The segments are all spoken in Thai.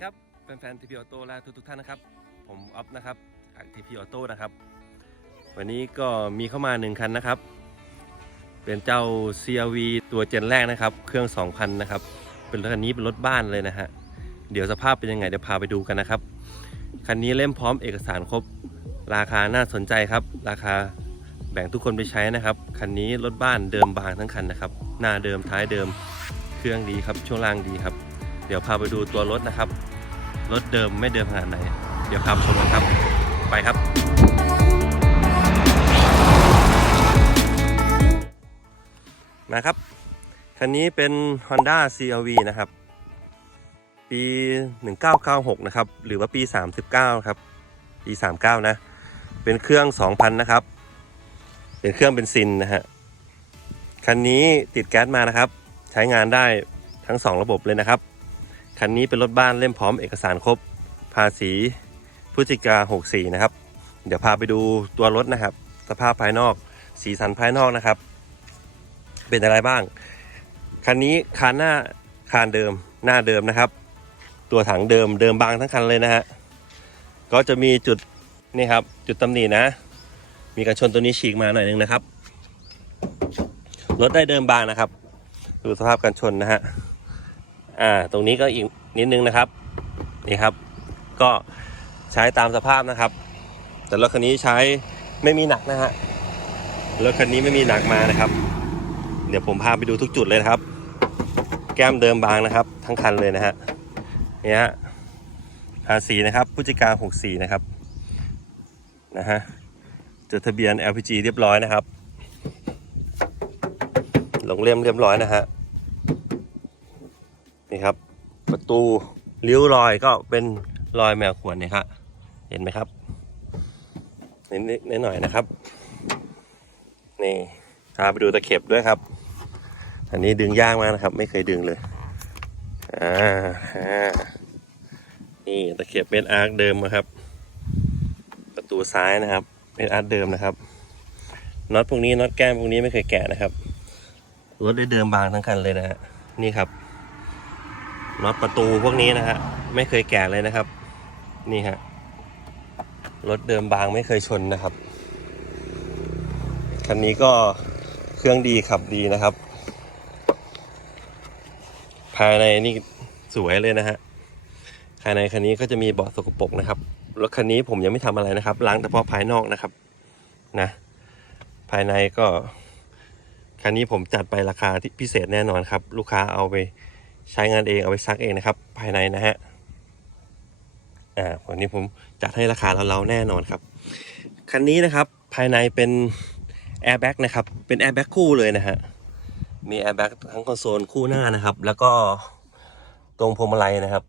ดีครับแฟนๆทีพีออโต้และทุกๆท่านนะครับ ผมออฟนะครับจากทีพีออโต้นะครับ วันนี้ก็มีเข้ามาหนึ่งคันนะครับ เป็นเจ้า CRV ตัวเจนแรกนะครับ เครื่อง2,000นะครับ เป็นรถคันนี้เป็นรถบ้านเลยนะฮะเดี๋ยวสภาพเป็นยังไงเดี๋ยวพาไปดูกันนะครับคันนี้เล่มพร้อมเอกสารครบ ราคาน่าสนใจครับ ราคาแบ่งทุกคนไปใช้นะครับคันนี้รถบ้านเดิมบางทั้งคันนะครับ หน้าเดิมท้ายเดิม เครื่องดีครับช่วงล่างดีครับ เดี๋ยวพาไปดูตัวรถนะครับ รถเดิมไม่เดิมขนาดไหน เดี๋ยวพาไปชมกันครับ ไปครับ นะครับ คันนี้เป็น Honda CRV นะครับ ปี 1996 นะครับ หรือว่าปี 39 ครับ ปี 39 นะ เป็นเครื่อง 2,000 นะครับ เป็นเครื่องเบนซินนะฮะ คันนี้ติดแก๊สมานะครับ ใช้งานได้ทั้ง 2 ระบบเลยนะครับ คันนี้เป็นรถบ้านเล่มพร้อมเอกสารครบ ภาษีพฤศจิกา64 นะครับ เดี๋ยวพาไปดูตัวรถนะครับ สภาพภายนอก สีสันภายนอกนะครับ เป็นอะไรบ้าง คันนี้คานหน้าคานเดิมหน้าเดิมนะครับ ตัวถังเดิมเดิมบางทั้งคันเลยนะฮะ ก็จะมีจุดนี่ครับ จุดตำหนินะ มีกันชนตัวนี้ฉีกมาหน่อยนึงนะครับ รถได้เดิมบางนะครับ ดูสภาพกันชนนะฮะ อ่าตรงนี้ก็อีกนิดนึงนะครับนี่ครับ ก็ใช้ตามสภาพนะครับ แต่รถคันนี้ใช้ไม่มีหนักนะฮะรถคันนี้ไม่มีหนักมานะครับ เดี๋ยวผมพาไปดูทุกจุดเลยนะครับ แก้มเดิมบางนะครับ ทั้งคันเลยนะฮะเนี่ยฮะภาษีนะครับพฤศจิการ64นะครับนะฮะจดทะเบียน LPG เรียบร้อยนะครับ ลงเล่มเรียบร้อยนะฮะ นี่ครับ ประตูริ้วรอยก็เป็นรอยแมวขวนเนี่ยครับเห็นไหมครับนิดๆหน่อยๆนะครับ นี่พาไปดูตะเข็บด้วยครับ อันนี้ดึงยากมากนะครับ ไม่เคยดึงเลยอ่าอ่านี่ตะเข็บเม็ดอาร์คเดิมนะครับ ประตูซ้ายนะครับเม็ดอาร์คเดิมนะครับน็อตพวกนี้น็อตแก้มพวกนี้ไม่เคยแกะนะครับรถได้เดิมบางทั้งคันเลยนะฮะนี่ครับ น็อตประตูพวกนี้นะฮะไม่เคยแกะเลยนะครับ นี่ฮะรถเดิมบางไม่เคยชนนะครับคันนี้ก็เครื่องดีขับดีนะครับ ภายในนี่สวยเลยนะฮะภายในคันนี้ก็จะมีเบาะสกปรกนะครับรถคันนี้ผมยังไม่ทำอะไรนะครับ ล้างแต่เฉพาะภายนอกนะครับนะ ภายในก็คันนี้ผมจัดไปราคาที่พิเศษแน่นอนครับ ลูกค้าเอาไป ใช้งานเองเอาไปซักเองนะครับ ภายในนะฮะอ่าวันนี้ผมจัดให้ราคาเราๆแน่นอนครับคันนี้นะครับภายในเป็นแอร์แบ็กนะครับเป็นแอร์แบ็กคู่เลยนะฮะมีแอร์แบ็กทั้งคอนโซลคู่หน้านะครับ แล้วก็ตรงพวงมาลัยนะครับ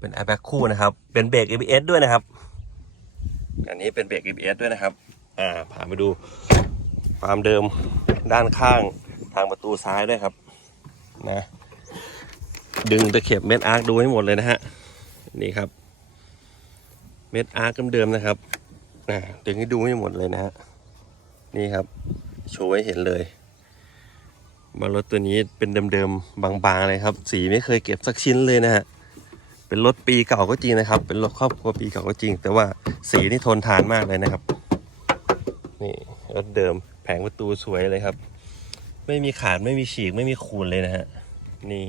เป็นแอร์แบ็กคู่นะครับ เป็นเบรก ABS ด้วยนะครับ อันนี้เป็นเบรก ABS ด้วยนะครับ อ่าพาไปดูความเดิมด้านข้างทางประตูซ้ายด้วยครับ นะ ดึงตะเข็บเม็ดอาร์คดูให้หมดเลยนะฮะนี่ครับ เม็ดอาร์คเดิมๆนะครับนะดึงให้ดูให้หมดเลยนะฮะนี่ครับ โชว์ให้เห็นเลยมารถตัวนี้เป็นเดิมๆบางๆเลยครับ สีไม่เคยเก็บสักชิ้นเลยนะฮะเป็นรถปีเก่าก็จริงนะครับ เป็นรถครอบครัวปีเก่าก็จริง แต่ว่าสีนี่ทนทานมากเลยนะครับ นี่รถเดิมแผงประตูสวยเลยครับ ไม่มีขาดไม่มีฉีกไม่มีขูดเลยนะฮะนี่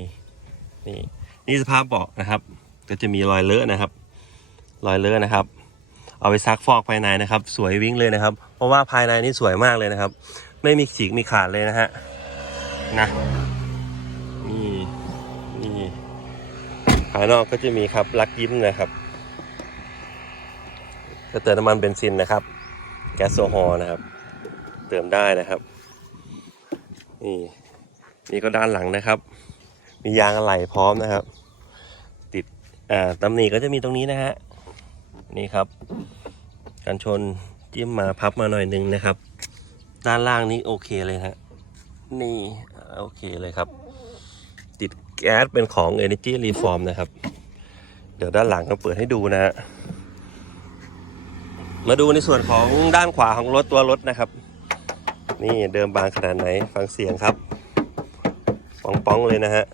นี่นี่สภาพเบาะนะครับ ก็จะมีรอยเลอะนะครับ รอยเลอะนะครับ เอาไปซักฟอกภายในนะครับ สวยวิ่งเลยนะครับ เพราะว่าภายในนี่สวยมากเลยนะครับ ไม่มีฉีกมีขาดเลยนะฮะนะนี่นี่ภายนอกก็จะมีครับลักยิ้มนะครับก็เติมน้ำมันเบนซินนะครับ แก๊สโซฮอล์นะครับ เติมได้นะครับ นี่นี่ก็ด้านหลังนะครับ มียางอะไหล่พร้อมนะครับ ติดอ่าตำหนิก็จะมีตรงนี้นะฮะนี่ครับ กันชนจิ้มมาพับมาหน่อยนึงนะครับ ด้านล่างนี้โอเคเลยฮะนี่โอเคเลยครับ ติดแก๊สเป็นของ Energy Reform นะครับ เดี๋ยวด้านหลังก็เปิดให้ดูนะฮะมาดูในส่วนของด้านขวาของรถตัวรถนะครับ นี่เดิมบางขนาดไหนฟังเสียงครับ ป้องๆเลยนะฮะ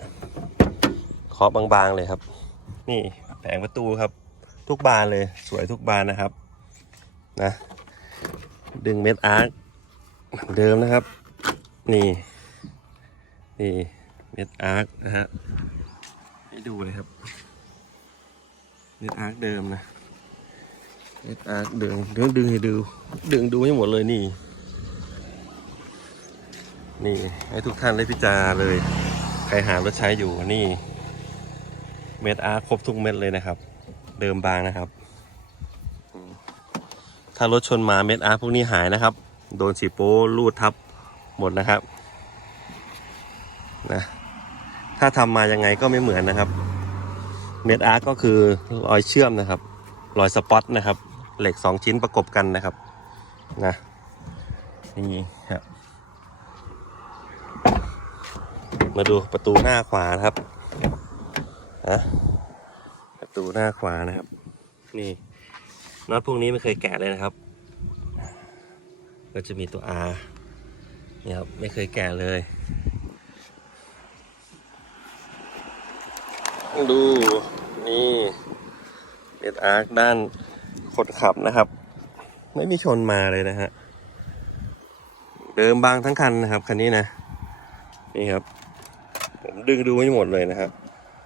เคาะบางๆเลยครับ นี่แผงประตูครับ ทุกบานเลยสวยทุกบานนะครับนะดึงเม็ดอาร์คเหมือนเดิมนะครับ นี่ นี่เม็ดอาร์คนะฮะให้ดูเลยครับเม็ดอาร์คเดิมนะเม็ดอาร์คเดิมเดี๋ยวดึงให้ดูดึงดูให้หมดเลยนี่ นี่ให้ทุกท่านได้พิจารณาเลย ครหารถใช้อยู่นี่ เม็ดอาร์ครบทุกเม็ดเลยนะครับ เดิมบางนะครับ ถ้ารถชนมาเม็ดอาร์พวกนี้หายนะครับ โดนสีโป้ลูดทับหมดนะครับนะถ้าทำมายังไงก็ไม่เหมือนนะครับ เม็ดอาร์ก็คือรอยเชื่อมนะครับ รอยสปอตนะครับ เหล็กสองชิ้นประกบกันนะครับนะนี่ครับ มาดูประตูหน้าขวานะครับนะประตูหน้าขวานะครับ นี่น็อตพวกนี้ไม่เคยแกะเลยนะครับ ก็จะมีตัว R นี่ครับไม่เคยแกะเลย ดู นี่เอ็ดอาร์คด้านคนขับนะครับ ไม่มีชนมาเลยนะฮะเดิมบางทั้งคันนะครับ คันนี้นะ นี่ครับ ผมดึงดูให้หมดเลยนะครับ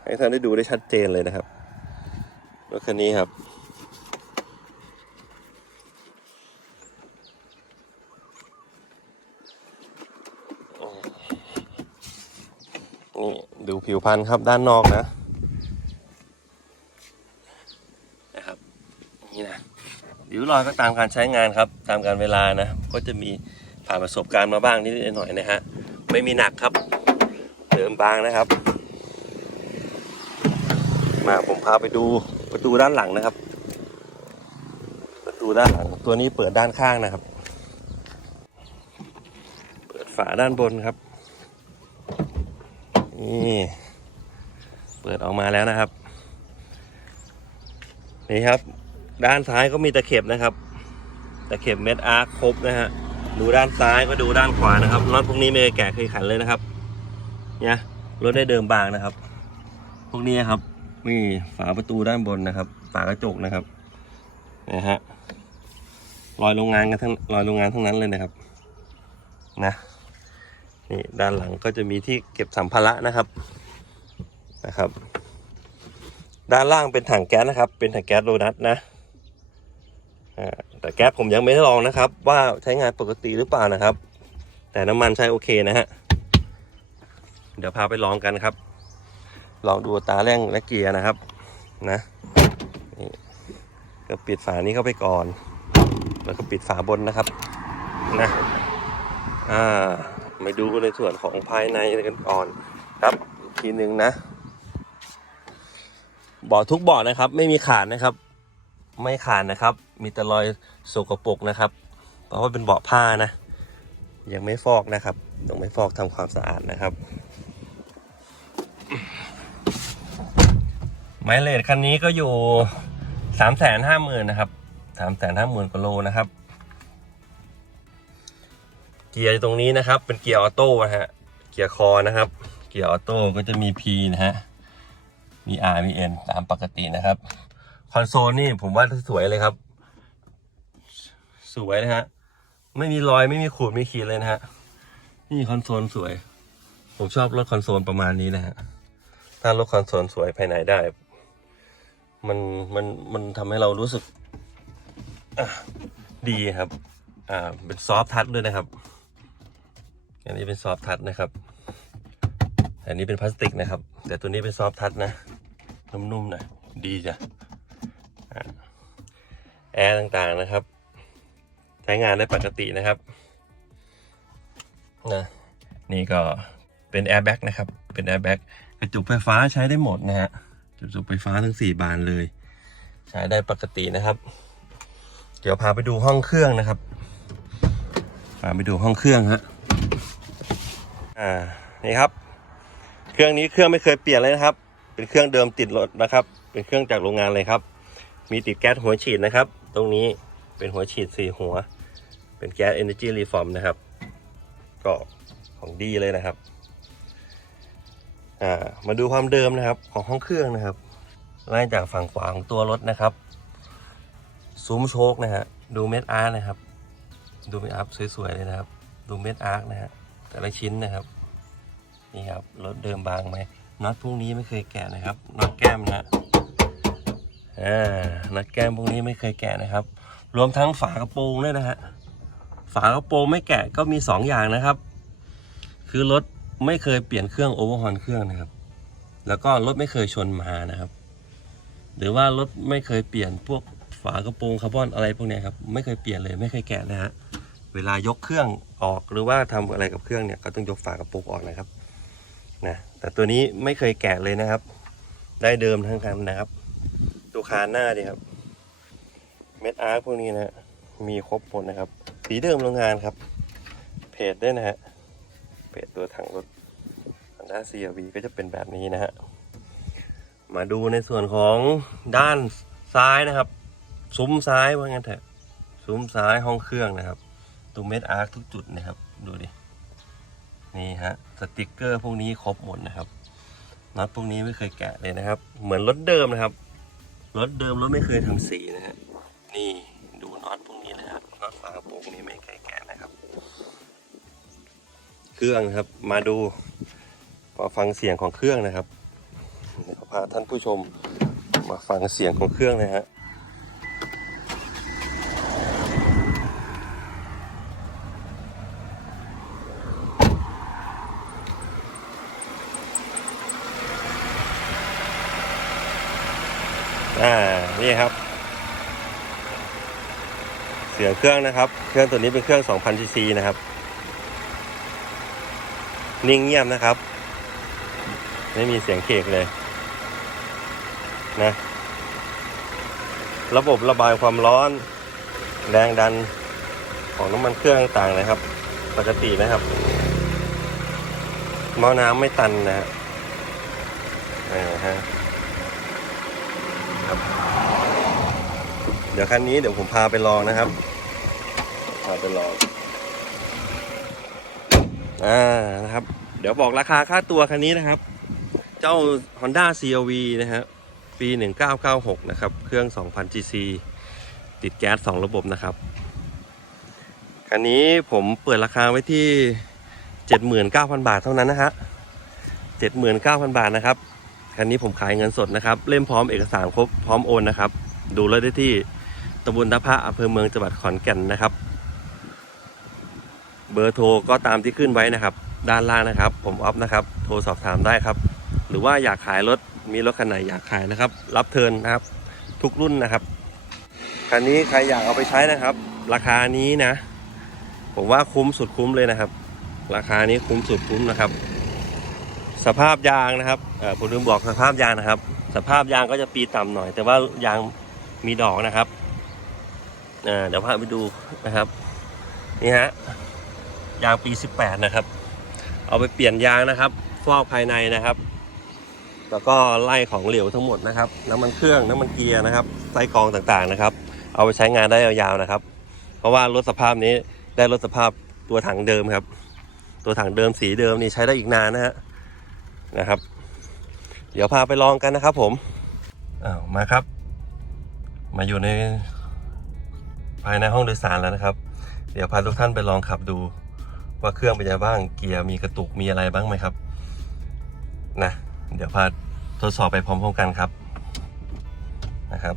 ให้ท่านได้ดูได้ชัดเจนเลยนะครับรถคันนี้ครับ นี่ดูผิวพันธุ์ครับด้านนอกนะนะครับนี่นะริ้วรอยก็ตามการใช้งานครับ ตามการเวลานะ ก็จะมีผ่านประสบการณ์มาบ้างนิดๆหน่อยๆนะฮะ ไม่มีหนักครับ เดิมบางนะครับ มาผมพาไปดูประตูด้านหลังนะครับ ประตูด้านหลังตัวนี้เปิดด้านข้างนะครับ เปิดฝาด้านบนครับนี่เปิดออกมาแล้วนะครับ นี่ครับ ด้านซ้ายก็มีตะเข็บนะครับตะเข็บเม็ดอาร์คครบนะฮะดูด้านซ้ายก็ดูด้านขวานะครับน็อตพวกนี้ไม่เคยแกะเคยขันเลยนะครับ เนี่ยรถได้เดิมบางนะครับ พวกนี้ครับนี่ฝาประตูด้านบนนะครับ ฝากระจกนะครับนะฮะรอยโรงงานกันทั้งรอยโรงงานทั้งนั้นเลยนะครับนะนี่ด้านหลังก็จะมีที่เก็บสัมภาระนะครับนะครับ ด้านล่างเป็นถังแก๊สนะครับ เป็นถังแก๊สโดนัทนะแต่แก๊สผมยังไม่ได้ลองนะครับ ว่าใช้งานปกติหรือเปล่านะครับ แต่น้ำมันใช้โอเคนะฮะ เดี๋ยวพาไปลองกันครับ ลองดูตาแรงและเกียร์นะครับนะนี่ก็ปิดฝานี้เข้าไปก่อน แล้วก็ปิดฝาบนนะครับนะอ่ามาดูในส่วนของภายในกันก่อนครับทีหนึ่งนะเบาะทุกเบาะนะครับ ไม่มีขาดนะครับ ไม่ขาดนะครับ มีแต่รอยสกปรกนะครับ เพราะว่าเป็นเบาะผ้านะ ยังไม่ฟอกนะครับ ต้องไม่ฟอกทำความสะอาดนะครับ ไมเลทคันนี้ก็อยู่สามแสนห้าหมื่นนะครับสามแสนห้าหมื่นกว่าโลนะครับ เกียร์ตรงนี้นะครับ เป็นเกียร์ออโต้นะฮะ เกียร์คอนะครับ เกียร์ออโต้ก็จะมี P นะฮะ มี R มี N ตามปกตินะครับ คอนโซลนี่ผมว่าสวยเลยครับ สวยนะฮะ ไม่มีรอยไม่มีขูดไม่ขีดเลยนะฮะ นี่คอนโซลสวย ผมชอบรถคอนโซลประมาณนี้นะฮะ ถ้ารถคอนโซลสวยภายในได้ มันมันมันทำให้เรารู้สึกดีครับ อ่า เป็นซอฟทัชด้วยนะครับ อันนี้เป็นซอฟทัชนะครับ อันนี้เป็นพลาสติกนะครับ แต่ตัวนี้เป็นซอฟทัชนะ นุ่มๆหน่อย ดีจ้ะอ่าแอร์ต่างๆนะครับ ใช้งานได้ปกตินะครับนะนี่ก็เป็นแอร์แบ็กนะครับ เป็นแอร์แบ็กกระจุกไฟฟ้าใช้ได้หมดนะฮะ กระจุกไฟฟ้าทั้งสี่บานเลย ใช้ได้ปกตินะครับ เดี๋ยวพาไปดูห้องเครื่องนะครับ พาไปดูห้องเครื่องฮะอ่านี่ครับ เครื่องนี้เครื่องไม่เคยเปลี่ยนเลยนะครับ เป็นเครื่องเดิมติดรถนะครับ เป็นเครื่องจากโรงงานเลยครับ มีติดแก๊สหัวฉีดนะครับ ตรงนี้เป็นหัวฉีดสี่หัว เป็นแก๊ส Energy Reform นะครับ ก็ของดีเลยนะครับ อ่ามาดูความเดิมนะครับของห้องเครื่องนะครับไล่จากฝั่งขวาของตัวรถนะครับซุ้มโชคนะฮะดูเม็ดอาร์นะครับ ดูเม็ดอาร์สวยๆเลยนะครับ ดูเม็ดอาร์นะฮะแต่ละชิ้นนะครับนี่ครับรถเดิมบางไหมน็อตพวกนี้ไม่เคยแกะนะครับน็อตแก้มนะอ่าน็อตแก้มพวกนี้ไม่เคยแกะนะครับ รวมทั้งฝากระโปรงด้วยนะฮะฝากระโปรงไม่แกะก็มีสองอย่างนะครับ คือรถ ไม่เคยเปลี่ยนเครื่องโอเวอร์ฮอนเครื่องนะครับ แล้วก็รถไม่เคยชนมานะครับ หรือว่ารถไม่เคยเปลี่ยนพวกฝากระโปรงคาร์บอนอะไรพวกนี้ครับไม่เคยเปลี่ยนเลยไม่เคยแกะนะฮะเวลายกเครื่องออกหรือว่าทำอะไรกับเครื่องเนี่ยก็ต้องยกฝากระโปรงออกนะครับนะแต่ตัวนี้ไม่เคยแกะเลยนะครับ ได้เดิมทั้งคันนะครับ ตัวคานหน้าดีครับเม็ดอาร์คพวกนี้นะมีครบหมดนะครับ สีเดิมโรงงานครับ เพจด้วยนะฮะ พจตัวถังรถ Honda CRV ก็จะเป็นแบบนี้นะฮะ มาดูในส่วนของด้านซ้ายนะครับ ซุ้มซ้ายว่างั้นเถอะ ซุ้มซ้ายห้องเครื่องนะครับตรงเม็ดอาร์คทุกจุดนะครับ ดูดิ นี่ฮะ สติกเกอร์พวกนี้ครบหมดนะครับน็อตพวกนี้ไม่เคยแกะเลยนะครับ เหมือนรถเดิมนะครับ รถเดิมรถไม่เคยทำสีนะฮะ นี่ดูน็อตพวกนี้นะครับน็อตฝากระโปรงนี้ไม่เคยแกะนะครับ เครื่องนะครับ มาดูมาฟังเสียงของเครื่องนะครับเดี๋ยวพาท่านผู้ชมมาฟังเสียงของเครื่องนะฮะอ่า นี่ครับ เสียงเครื่องนะครับ เครื่องตัวนี้เป็นเครื่อง 2,000ซีซีนะครับ นิ่งเงียบนะครับ ไม่มีเสียงเคกเลย นะ ระบบระบายความร้อน แรงดันของน้ำมันเครื่องต่างๆนะครับ ปกตินะครับหม้อน้ำไม่ตันนะฮะอ่าฮะเดี๋ยวคันนี้เดี๋ยวผมพาไปลองนะครับ พาไปลอง อ่านะครับ ดี๋ยวบอกราคาค่าตัวคันนี้นะครับ เจ้า Honda CRV นะฮะปี 1996 นะครับ เครื่อง 2,000 cc ติดแก๊ส 2 ระบบนะครับ คันนี้ผมเปิดราคาไว้ที่ 79,000 บาทเท่านั้นนะฮะ 79,000 บาทนะครับ คันนี้ผมขายเงินสดนะครับ เล่มพร้อมเอกสารครบพร้อมโอนนะครับ ดูเลยได้ที่ตำบลตะพระอำเภอเมืองจังหวัดขอนแก่นนะครับ เบอร์โทรก็ตามที่ขึ้นไว้นะครับ ด้านล่างนะครับ ผมออฟนะครับ โทรสอบถามได้ครับ หรือว่าอยากขายรถมีรถคันไหนอยากขายนะครับ รับเทินนะครับ ทุกรุ่นนะครับคันนี้ใครอยากเอาไปใช้นะครับ ราคานี้นะ ผมว่าคุ้มสุดคุ้มเลยนะครับ ราคานี้คุ้มสุดคุ้มนะครับ สภาพยางนะครับผมลืมบอกสภาพยางนะครับ สภาพยางก็จะปีต่ำหน่อย แต่ว่ายางมีดอกนะครับเดี๋ยวพาไปดูนะครับ นี่ฮะยางปี 18 นะครับ เอาไปเปลี่ยนยางนะครับ ฟอกภายในนะครับ แล้วก็ไล่ของเหลวทั้งหมดนะครับ น้ำมันเครื่องน้ำมันเกียร์นะครับไส้กรองต่างๆนะครับ เอาไปใช้งานได้ยาวๆนะครับ เพราะว่ารถสภาพนี้ได้รถสภาพตัวถังเดิมครับ ตัวถังเดิมสีเดิมนี่ใช้ได้อีกนานนะฮะนะครับ เดี๋ยวพาไปลองกันนะครับ ผมอ้าวมาครับ มาอยู่ในภายในห้องโดยสารแล้วนะครับ เดี๋ยวพาทุกท่านไปลองขับดู ว่าเครื่องเป็นยังไงบ้างเกียร์มีกระตุกมีอะไรบ้างไหมครับนะเดี๋ยวพาทดสอบไปพร้อมๆกันครับนะครับ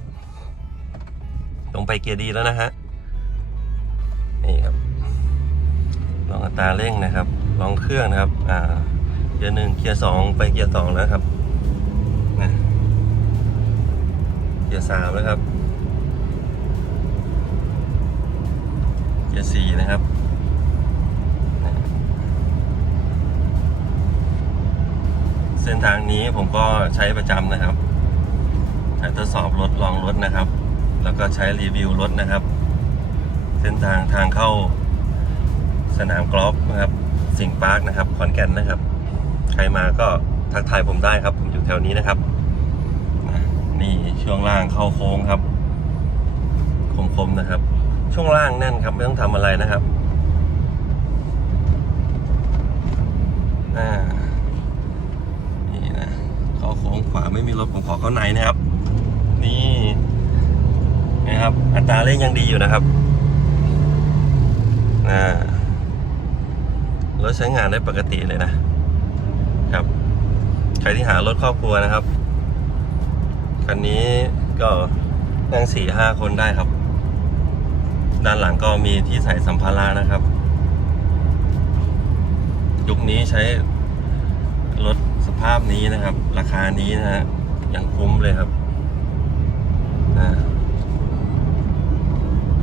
ลงไปเกียร์ดีแล้วนะฮะนี่ครับลองอัตราเร่งนะครับ ลองเครื่องนะครับอ่าเกียร์หนึ่งเกียร์สองไปเกียร์สองแล้วครับนะเกียร์สามแล้วครับ เกียร์สี่นะครับ ส้นทางนี้ผมก็ใช้ประจำนะครับใช้ทดสอบรถลองรถนะครับ แล้วก็ใช้รีวิวรถนะครับ เส้นทางทางเข้าสนามกอล์ฟนะครับ สิงห์ปาร์คนะครับขอนแก่นนะครับ ใครมาก็ทักทายผมได้ครับ ผมอยู่แถวนี้นะครับ นี่ช่วงล่างเข้าโค้งครับคมๆนะครับ ช่วงล่างแน่นครับไม่ต้องทำอะไรนะครับอ่านี่นะเข้า โค้งขวาไม่มีรถผมขอเข้าในนะครับ นี่นะครับ อัตราเร่งยังดีอยู่นะครับรถใช้งานได้ปกติเลยนะครับ ใครที่หารถครอบครัวนะครับคันนี้ก็นั่งสี่ห้าคนได้ครับ ด้านหลังก็มีที่ใส่สัมภาระนะครับ ยุคนี้ใช้ ภาพนี้นะครับ ราคานี้นะฮะยังคุ้มเลยครับนะ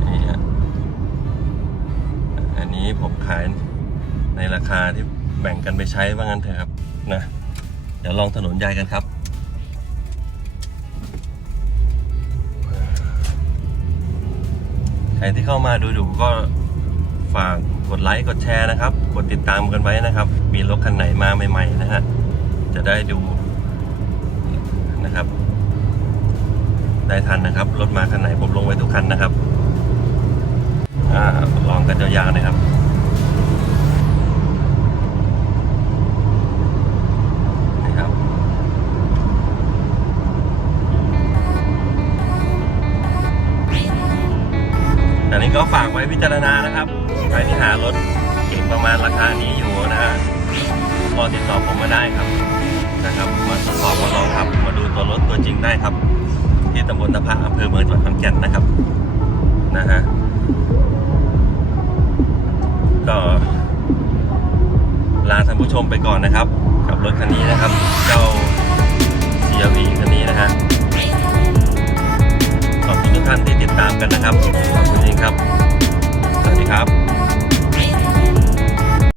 นี่ฮะอันนี้ผมขายในราคาที่แบ่งกันไปใช้ว่างั้นเถอะครับนะเดี๋ยวลองถนนใหญ่กันครับใครที่เข้ามาดูดูก็ฝากกดไลค์กดแชร์นะครับ กดติดตามกันไว้นะครับ มีรถคันไหนมาใหม่ ๆ นะฮะ จะได้ดูนะครับ ได้ทันนะครับ รถมาคันไหนผมลงไว้ทุกคันนะครับอ่าลองกันยาวๆนะครับนะครับอันนี้ก็ฝากไว้พิจารณานะครับใครที่หารถเก่งประมาณราคานี้อยู่นะฮะก็ติดต่อผมมาได้ครับ นะครับ มาทดสอบมาลองขับ มาดูตัวรถตัวจริงได้ครับ ที่ตำบลตะพะอำเภอเมืองจังหวัดขอนแก่นนะครับ นะฮะ ก็ลาท่านผู้ชมไปก่อนนะครับ กับรถคันนี้นะครับ เจ้า CRV คันนี้นะฮะ ขอบคุณทุกท่านที่ติดตามกันนะครับ ขอบคุณจริงครับ สวัสดีครับ